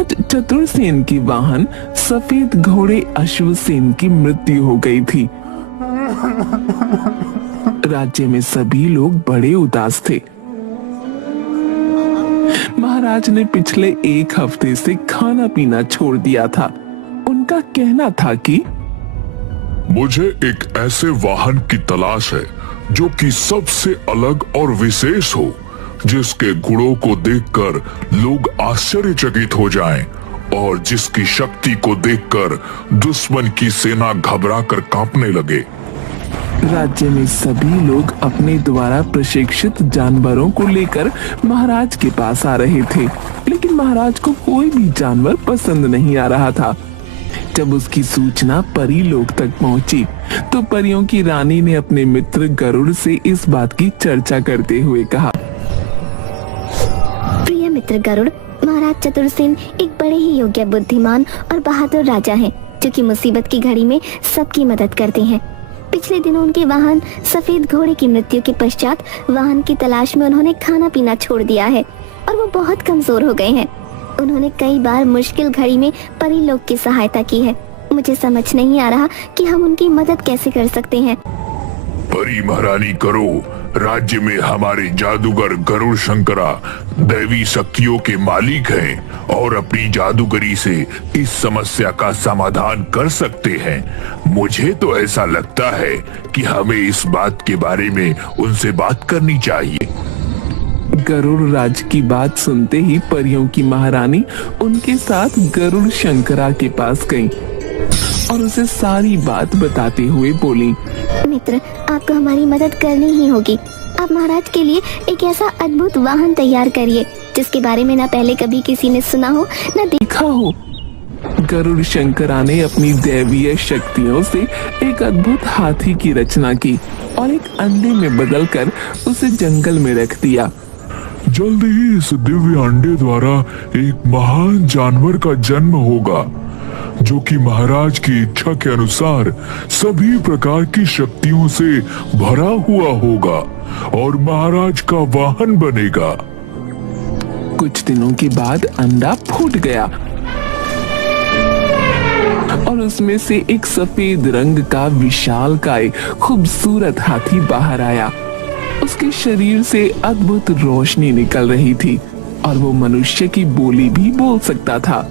महाराज चतुरसेन की वाहन सफेद घोड़े अश्वसेन की मृत्यु हो गई थी। राज्य में सभी लोग बड़े उदास थे। महाराज ने पिछले एक हफ्ते से खाना पीना छोड़ दिया था। उनका कहना था कि मुझे एक ऐसे वाहन की तलाश है जो कि सबसे अलग और विशेष हो, जिसके गुणों को देखकर लोग आश्चर्यचकित हो जाएं और जिसकी शक्ति को देखकर दुश्मन की सेना घबरा कर कांपने लगे। राज्य में सभी लोग अपने द्वारा प्रशिक्षित जानवरों को लेकर महाराज के पास आ रहे थे, लेकिन महाराज को कोई भी जानवर पसंद नहीं आ रहा था। जब उसकी सूचना परी लोक तक पहुंची, तो परियों की रानी ने अपने मित्र गरुड़ से इस बात की चर्चा करते हुए कहा, प्रिय मित्र गरुड़, महाराज चतुरसेन एक बड़े ही योग्य, बुद्धिमान और बहादुर राजा हैं, जो कि मुसीबत की घड़ी में सबकी मदद करते हैं। पिछले दिनों उनके वाहन सफेद घोड़े की मृत्यु के पश्चात वाहन की तलाश में उन्होंने खाना पीना छोड़ दिया है और वो बहुत कमजोर हो गए हैं। उन्होंने कई बार मुश्किल घड़ी में परी लोग की सहायता की है। मुझे समझ नहीं आ रहा कि हम उनकी मदद कैसे कर सकते हैं। परी महारानी करो, राज्य में हमारे जादूगर गरुड़ शंकरा दैवी शक्तियों के मालिक हैं और अपनी जादूगरी से इस समस्या का समाधान कर सकते हैं। मुझे तो ऐसा लगता है कि हमें इस बात के बारे में उनसे बात करनी चाहिए। गरुड़ राज की बात सुनते ही परियों की महारानी उनके साथ गरुड़ शंकरा के पास गई और उसे सारी बात बताते हुए बोली, मित्र, आपको हमारी मदद करनी ही होगी। आप महाराज के लिए एक ऐसा अद्भुत वाहन तैयार करिए जिसके बारे में ना पहले कभी किसी ने सुना हो ना देखा हो। गरुड़ शंकरा ने अपनी दैवीय शक्तियों से एक अद्भुत हाथी की रचना की और एक अंडे में बदलकर उसे जंगल में रख दिया। जल्दी ही इस दिव्य अंडे द्वारा एक महान जानवर का जन्म होगा, जो कि महाराज की इच्छा के अनुसार सभी प्रकार की शक्तियों से भरा हुआ होगा और महाराज का वाहन बनेगा। कुछ दिनों के बाद अंडा फूट गया और उसमें से एक सफेद रंग का विशालकाय खूबसूरत हाथी बाहर आया। उसके शरीर से अद्भुत रोशनी निकल रही थी और वो मनुष्य की बोली भी बोल सकता था।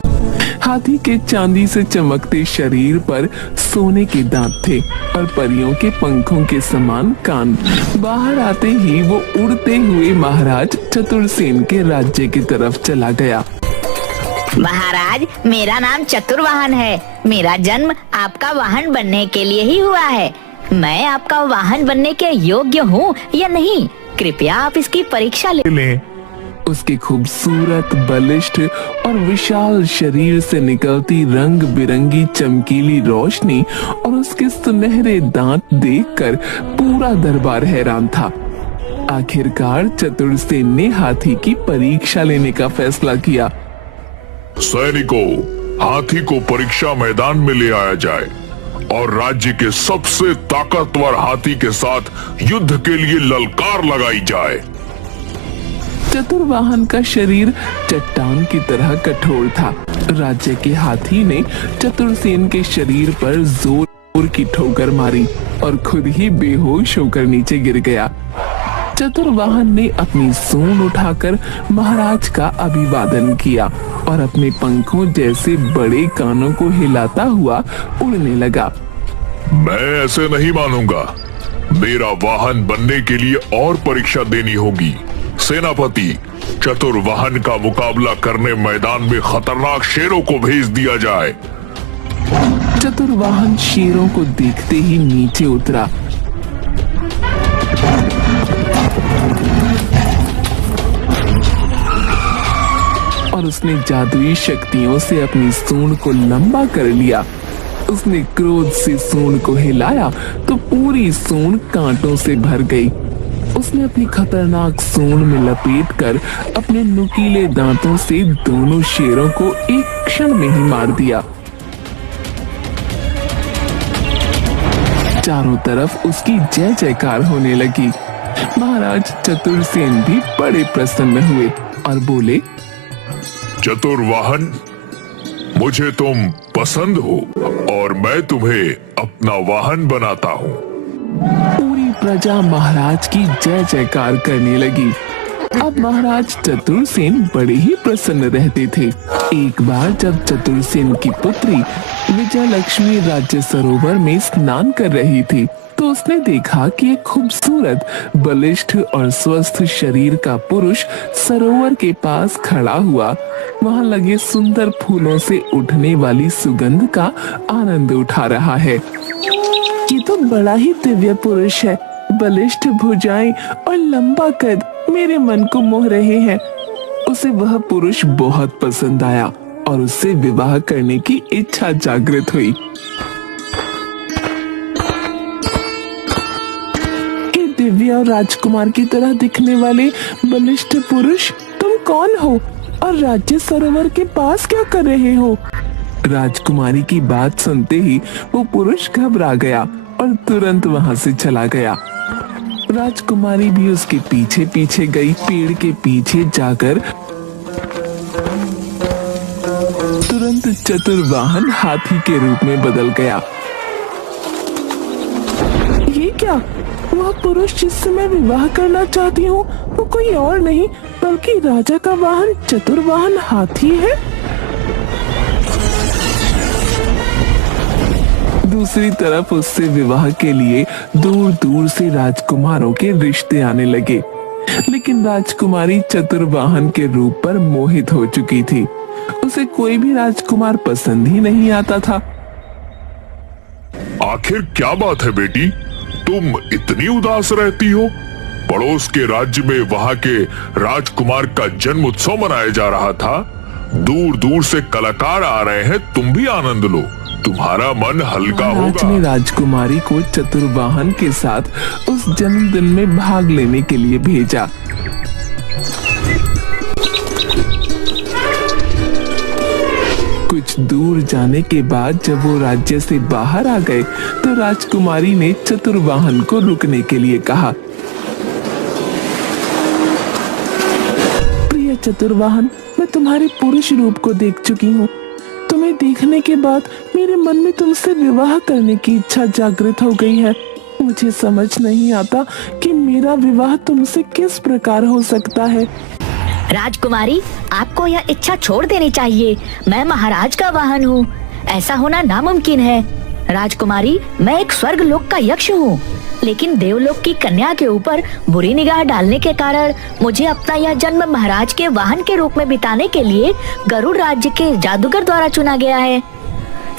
हाथी के चांदी से चमकते शरीर पर सोने के दांत थे और परियों के पंखों के समान कान। बाहर आते ही वो उड़ते हुए महाराज चतुरसेन के राज्य की तरफ चला गया। महाराज, मेरा नाम चतुर्वाहन है। मेरा जन्म आपका वाहन बनने के लिए ही हुआ है। मैं आपका वाहन बनने के योग्य हूँ या नहीं, कृपया आप इसकी परीक्षा ले। उसके खूबसूरत, बलिष्ठ और विशाल शरीर से निकलती रंग बिरंगी चमकीली रोशनी और उसके सुनहरे दांत देखकर पूरा दरबार हैरान था। आखिरकार चतुरसेन ने हाथी की परीक्षा लेने का फैसला किया। सैनिकों, हाथी को परीक्षा मैदान में ले आया जाए और राज्य के सबसे ताकतवर हाथी के साथ युद्ध के लिए ललकार लगाई जाए। चतुर्वाहन का शरीर चट्टान की तरह कठोर था। राज्य के हाथी ने चतुरसेन के शरीर पर जोर की ठोकर मारी और खुद ही बेहोश होकर नीचे गिर गया। चतुर्वाहन ने अपनी सूंड उठाकर महाराज का अभिवादन किया और अपने पंखों जैसे बड़े कानों को हिलाता हुआ उड़ने लगा। मैं ऐसे नहीं मानूंगा। मेरा वाहन बनने के लिए और परीक्षा देनी होगी। सेनापति, चतुर्वाहन का मुकाबला करने मैदान में खतरनाक शेरों को भेज दिया जाए। चतुर्वाहन शेरों को देखते ही नीचे उतरा। और उसने जादुई शक्तियों से अपनी सूंड को लंबा कर लिया। उसने क्रोध से सूंड को हिलाया तो पूरी सूंड कांटों से भर गई। उसने अपनी खतरनाक सूंड में लपेटकर अपने नुकीले दांतों से दोनों शेरों को एक क्षण में ही मार दिया। चारों तरफ उसकी जय जयकार होने लगी। महाराज चतुरसेन भी बड़े प्रसन्न हुए और बोले, चतुर्वाहन, मुझे तुम पसंद हो और मैं तुम्हें अपना वाहन बनाता हूँ। पूरी प्रजा महाराज की जय जयकार करने लगी। अब महाराज चतुरसेन बड़े ही प्रसन्न रहते थे। एक बार जब चतुरसेन की पुत्री विजयलक्ष्मी राज्य सरोवर में स्नान कर रही थी तो उसने देखा कि एक खूबसूरत, बलिष्ठ और स्वस्थ शरीर का पुरुष सरोवर के पास खड़ा हुआ वहां लगे सुंदर फूलों से उठने वाली सुगंध का आनंद उठा रहा है। ये तो बड़ा ही दिव्य पुरुष है। बलिष्ठ भुजाएं और लंबा कद मेरे मन को मोह रहे हैं। उसे वह पुरुष बहुत पसंद आया और उससे विवाह करने की इच्छा जागृत हुई। हे दिव्य और राजकुमार की तरह दिखने वाले बलिष्ठ पुरुष, तुम कौन हो और राज्य सरोवर के पास क्या कर रहे हो? राजकुमारी की बात सुनते ही वो पुरुष घबरा गया और तुरंत वहां से चला गया। राजकुमारी भी उसके पीछे पीछे गई। पेड़ के पीछे जाकर तुरंत चतुर्वाहन हाथी के रूप में बदल गया। ये क्या? वह पुरुष जिससे मैं विवाह करना चाहती हूँ वो कोई और नहीं बल्कि राजा का वाहन चतुर्वाहन हाथी है। दूसरी तरफ उससे विवाह के लिए दूर दूर से राजकुमारों के रिश्ते आने लगे, लेकिन राजकुमारी चतुर्वाहन के रूप पर मोहित हो चुकी थी। उसे कोई भी राजकुमार पसंद ही नहीं आता था। आखिर क्या बात है बेटी, तुम इतनी उदास रहती हो? पड़ोस के राज्य में वहां के राजकुमार का जन्म उत्सव मनाया जा रहा था। दूर दूर से कलाकार आ रहे हैं, तुम भी आनंद लो, तुम्हारा मन हल्का महाराज होगा। ने राजकुमारी को चतुर्वाहन के साथ उस जन्मदिन में भाग लेने के लिए भेजा। कुछ दूर जाने के बाद जब वो राज्य से बाहर आ गए तो राजकुमारी ने चतुर्वाहन को रुकने के लिए कहा। प्रिय चतुर्वाहन, मैं तुम्हारे पुरुष रूप को देख चुकी हूँ। तुम्हें देखने के बाद मेरे मन में तुमसे विवाह करने की इच्छा जागृत हो गई है। मुझे समझ नहीं आता कि मेरा विवाह तुमसे किस प्रकार हो सकता है। राजकुमारी, आपको यह इच्छा छोड़ देनी चाहिए। मैं महाराज का वाहन हूँ, ऐसा होना नामुमकिन है। राजकुमारी, मैं एक स्वर्ग लोक का यक्ष हूँ, लेकिन देवलोक की कन्या के ऊपर बुरी निगाह डालने के कारण मुझे अपना यह जन्म महाराज के वाहन के रूप में बिताने के लिए गरुड़ राज्य के जादूगर द्वारा चुना गया है।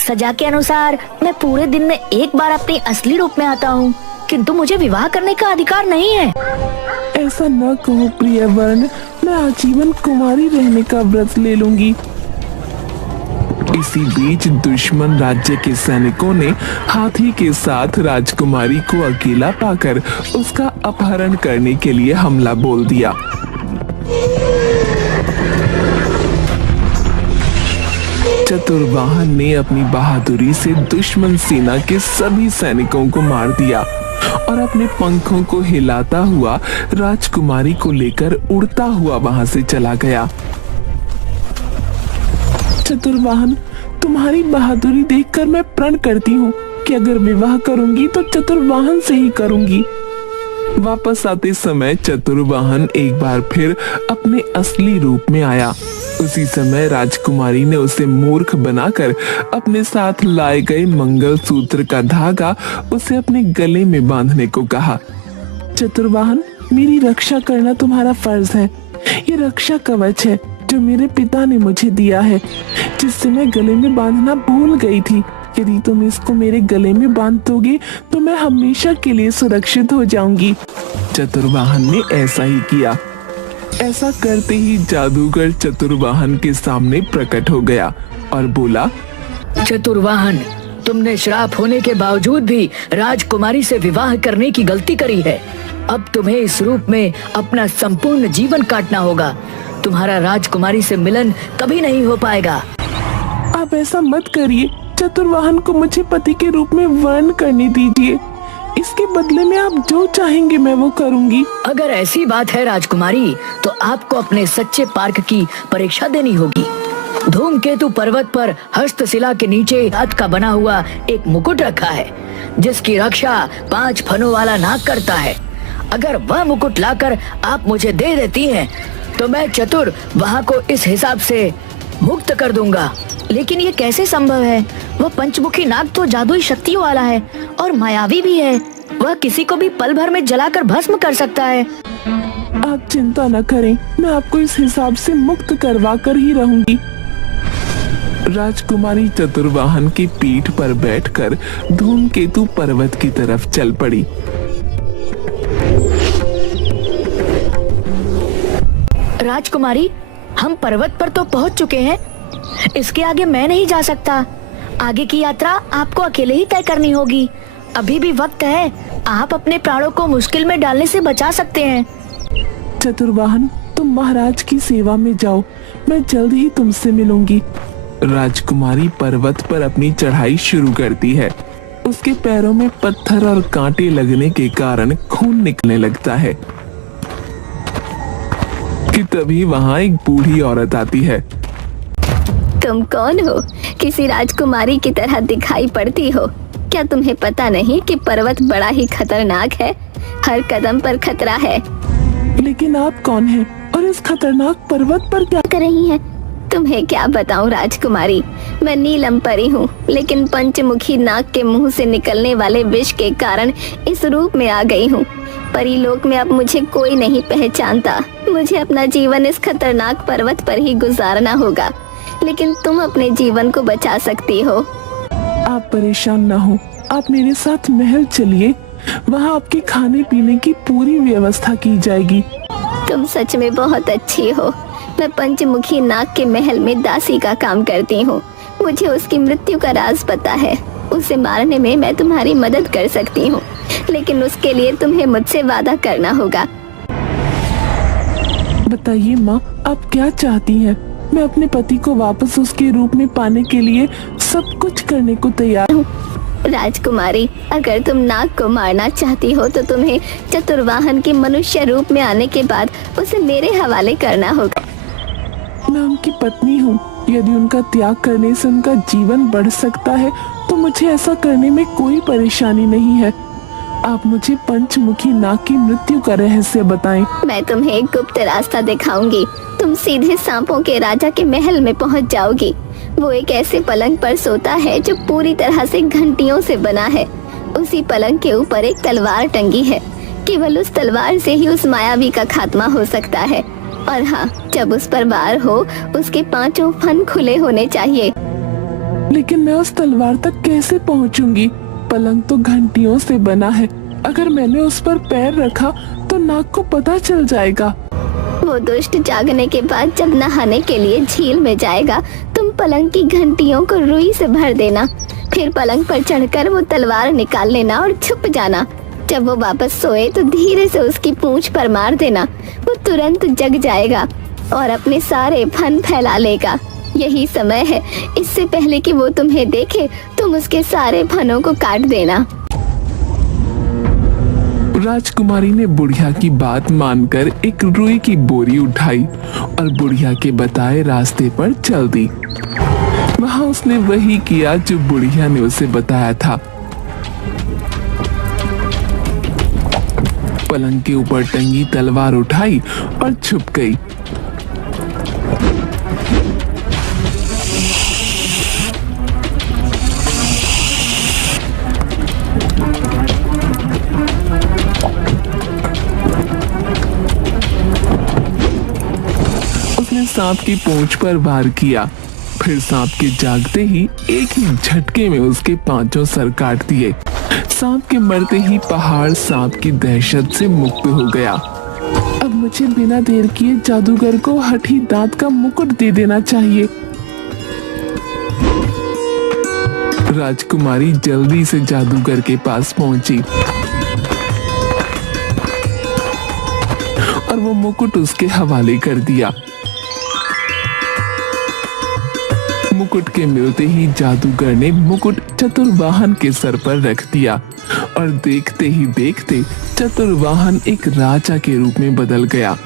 सजा के अनुसार मैं पूरे दिन में एक बार अपने असली रूप में आता हूँ, किंतु मुझे विवाह करने का अधिकार नहीं है। ऐसा न कहो प्रिय वर्ण, मैं आजीवन कुमारी रहने का व्रत ले लूंगी। इसी बीच दुश्मन राज्य के सैनिकों ने हाथी के साथ राजकुमारी को अकेला पाकर उसका अपहरण करने के लिए हमला बोल दिया। चतुर्वाहन ने अपनी बहादुरी से दुश्मन सेना के सभी सैनिकों को मार दिया और अपने पंखों को हिलाता हुआ राजकुमारी को लेकर उड़ता हुआ वहां से चला गया। चतुर्वाहन, तुम्हारी बहादुरी देखकर मैं प्रण करती हूँ कि अगर विवाह करूंगी तो चतुर्वाहन से ही करूंगी। वापस आते समय चतुर्वाहन एक बार फिर अपने असली रूप में आया। उसी समय राजकुमारी ने उसे मूर्ख बनाकर अपने साथ लाए गए मंगलसूत्र का धागा उसे अपने गले में बांधने को कहा। चतुर्वाहन, मेरी रक्षा करना तुम्हारा फर्ज है। ये रक्षा कवच है जो मेरे पिता ने मुझे दिया है, जिससे मैं गले में बांधना भूल गई थी। यदि तुम इसको मेरे गले में बांध दोगे तो मैं हमेशा के लिए सुरक्षित हो जाऊंगी। चतुर्वाहन ने ऐसा ही किया। ऐसा करते ही जादूगर चतुर्वाहन के सामने प्रकट हो गया और बोला, चतुर्वाहन, तुमने श्राप होने के बावजूद भी राजकुमारी से विवाह करने की गलती करी है। अब तुम्हें इस रूप में अपना संपूर्ण जीवन काटना होगा। तुम्हारा राजकुमारी से मिलन कभी नहीं हो पाएगा। आप ऐसा मत करिए। चतुर्वाहन को मुझे पति के रूप में वर्ण करने दीजिए। इसके बदले में आप जो चाहेंगे मैं वो करूंगी। अगर ऐसी बात है राजकुमारी, तो आपको अपने सच्चे पार्क की परीक्षा देनी होगी। धूमकेतु पर्वत पर हस्तशिला के नीचे हाथ का बना हुआ एक मुकुट रखा है, जिसकी रक्षा 5 फनों वाला नाग करता है। अगर वह मुकुट लाकर आप मुझे दे देती हैं, तो मैं चतुर वहाँ को इस हिसाब से मुक्त कर दूंगा। लेकिन ये कैसे संभव है? वह पंचमुखी नाग तो जादुई शक्तियों वाला है और मायावी भी है। वह किसी को भी पल भर में जलाकर भस्म कर सकता है। आप चिंता न करें, मैं आपको इस हिसाब से मुक्त करवा कर ही रहूंगी। राजकुमारी चतुर्वाहन की पीठ पर बैठकर धूमकेतु पर्वत की तरफ चल पड़ी। राजकुमारी, हम पर्वत पर तो पहुंच चुके हैं। इसके आगे मैं नहीं जा सकता। आगे की यात्रा आपको अकेले ही तय करनी होगी। अभी भी वक्त है, आप अपने प्राणों को मुश्किल में डालने से बचा सकते हैं। चतुर्वाहन, तुम महाराज की सेवा में जाओ, मैं जल्द ही तुमसे मिलूंगी। राजकुमारी पर्वत पर अपनी चढ़ाई शुरू करती है। उसके पैरों में पत्थर और कांटे लगने के कारण खून निकलने लगता है कि तभी वहाँ एक बूढ़ी औरत आती है। तुम कौन हो? किसी राजकुमारी की तरह दिखाई पड़ती हो। क्या तुम्हें पता नहीं कि पर्वत बड़ा ही खतरनाक है? हर कदम पर खतरा है। लेकिन आप कौन हैं और इस खतरनाक पर्वत पर क्या कर रही हैं? तुम्हें क्या बताऊं राजकुमारी, मैं नीलम परी हूँ, लेकिन पंचमुखी नाग के मुंह से निकलने वाले विष के कारण इस रूप में आ गई हूँ। परीलोक में अब मुझे कोई नहीं पहचानता। मुझे अपना जीवन इस खतरनाक पर्वत पर ही गुजारना होगा, लेकिन तुम अपने जीवन को बचा सकती हो। आप परेशान ना हो, आप मेरे साथ महल चलिए, वहाँ आपके खाने पीने की पूरी व्यवस्था की जाएगी। तुम सच में बहुत अच्छी हो। मैं पंचमुखी नाग के महल में दासी का काम करती हूँ। मुझे उसकी मृत्यु का राज पता है। उसे मारने में मैं तुम्हारी मदद कर सकती हूँ, लेकिन उसके लिए तुम्हें मुझसे वादा करना होगा। बताइए माँ, आप क्या चाहती हैं? मैं अपने पति को वापस उसके रूप में पाने के लिए सब कुछ करने को तैयार हूँ। राजकुमारी, अगर तुम नाग को मारना चाहती हो तो तुम्हें चतुर्वाहन के मनुष्य रूप में आने के बाद उसे मेरे हवाले करना होगा। मैं उनकी पत्नी हूँ। यदि उनका त्याग करने से उनका जीवन बढ़ सकता है तो मुझे ऐसा करने में कोई परेशानी नहीं है। आप मुझे पंचमुखी नाग की मृत्यु का रहस्य बताएं। मैं तुम्हें एक गुप्त रास्ता दिखाऊंगी। तुम सीधे सांपों के राजा के महल में पहुंच जाओगी। वो एक ऐसे पलंग पर सोता है जो पूरी तरह से घंटियों से बना है। उसी पलंग के ऊपर एक तलवार टंगी है। केवल उस तलवार से ही उस मायावी का खात्मा हो सकता है। और हाँ, जब उस पर वार हो, उसके 5 फन खुले होने चाहिए। लेकिन मैं उस तलवार तक कैसे पहुंचूंगी? पलंग तो घंटियों से बना है। अगर मैंने उस पर पैर रखा तो नाग को पता चल जाएगा। वो दुष्ट जागने के बाद जब नहाने के लिए झील में जाएगा, तुम पलंग की घंटियों को रुई से भर देना। फिर पलंग पर चढ़कर वो तलवार निकाल लेना और छुप जाना। जब वो वापस सोए तो धीरे से उसकी पूंछ पर मार देना। वो तुरंत जग जाएगा और अपने सारे फन फैला लेगा। यही समय है। इससे पहले कि वो तुम्हें देखे, तुम उसके सारे फनों को काट देना। राजकुमारी ने बुढ़िया की बात मानकर एक रुई की बोरी उठाई और बुढ़िया के बताए रास्ते पर चल दी। वहाँ उसने वही किया जो बुढ़िया ने उसे बताया था। पलंग के ऊपर टंगी तलवार उठाई और छुप गई। उसने सांप की पूंछ पर वार किया। फिर सांप के जागते ही एक ही झटके में उसके 5 सर काट दिए। सांप के मरते ही पहाड़ सांप की दहशत से मुक्त हो गया। अब मुझे बिना देर किए जादूगर को हठी दांत का मुकुट दे देना चाहिए। राजकुमारी जल्दी से जादूगर के पास पहुंची और वो मुकुट उसके हवाले कर दिया। मुकुट के मिलते ही जादूगर ने मुकुट चतुर्वाहन के सर पर रख दिया और देखते ही देखते चतुर्वाहन एक राजा के रूप में बदल गया।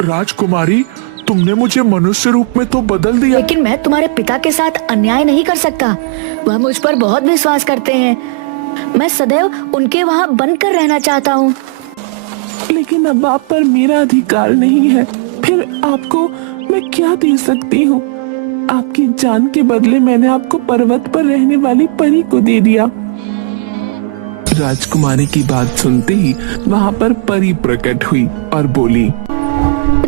राजकुमारी, तुमने मुझे मनुष्य रूप में तो बदल दिया। लेकिन मैं तुम्हारे पिता के साथ अन्याय नहीं कर सकता। वह मुझ पर बहुत विश्वास करते हैं। मैं सदैव उनके वहाँ बनकर रहना चाहता हूँ। लेकिन अब आप पर मेरा अधिकार नहीं है, फिर आपको मैं क्या दे सकती हूँ? आपकी जान के बदले मैंने आपको पर्वत पर रहने वाली परी को दे दिया। राजकुमारी की बात सुनते ही वहाँ पर परी प्रकट हुई और बोली,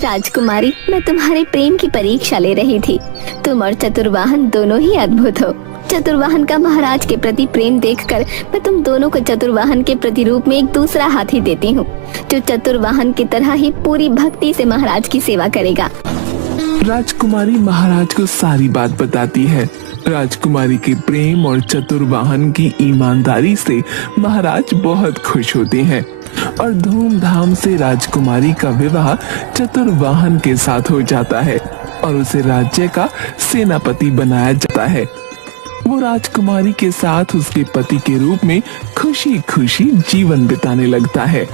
राजकुमारी, मैं तुम्हारे प्रेम की परीक्षा ले रही थी। तुम और चतुर्वाहन दोनों ही अद्भुत हो। चतुर्वाहन का महाराज के प्रति प्रेम देखकर मैं तुम दोनों को चतुर्वाहन के प्रतिरूप में एक दूसरा हाथी देती हूँ, जो चतुर्वाहन की तरह ही पूरी भक्ति से महाराज की सेवा करेगा। राजकुमारी महाराज को सारी बात बताती है। राजकुमारी के प्रेम और चतुर्वाहन की ईमानदारी से महाराज बहुत खुश होते हैं और धूमधाम से राजकुमारी का विवाह चतुर्वाहन के साथ हो जाता है और उसे राज्य का सेनापति बनाया जाता है। वो राजकुमारी के साथ उसके पति के रूप में खुशी खुशी जीवन बिताने लगता है।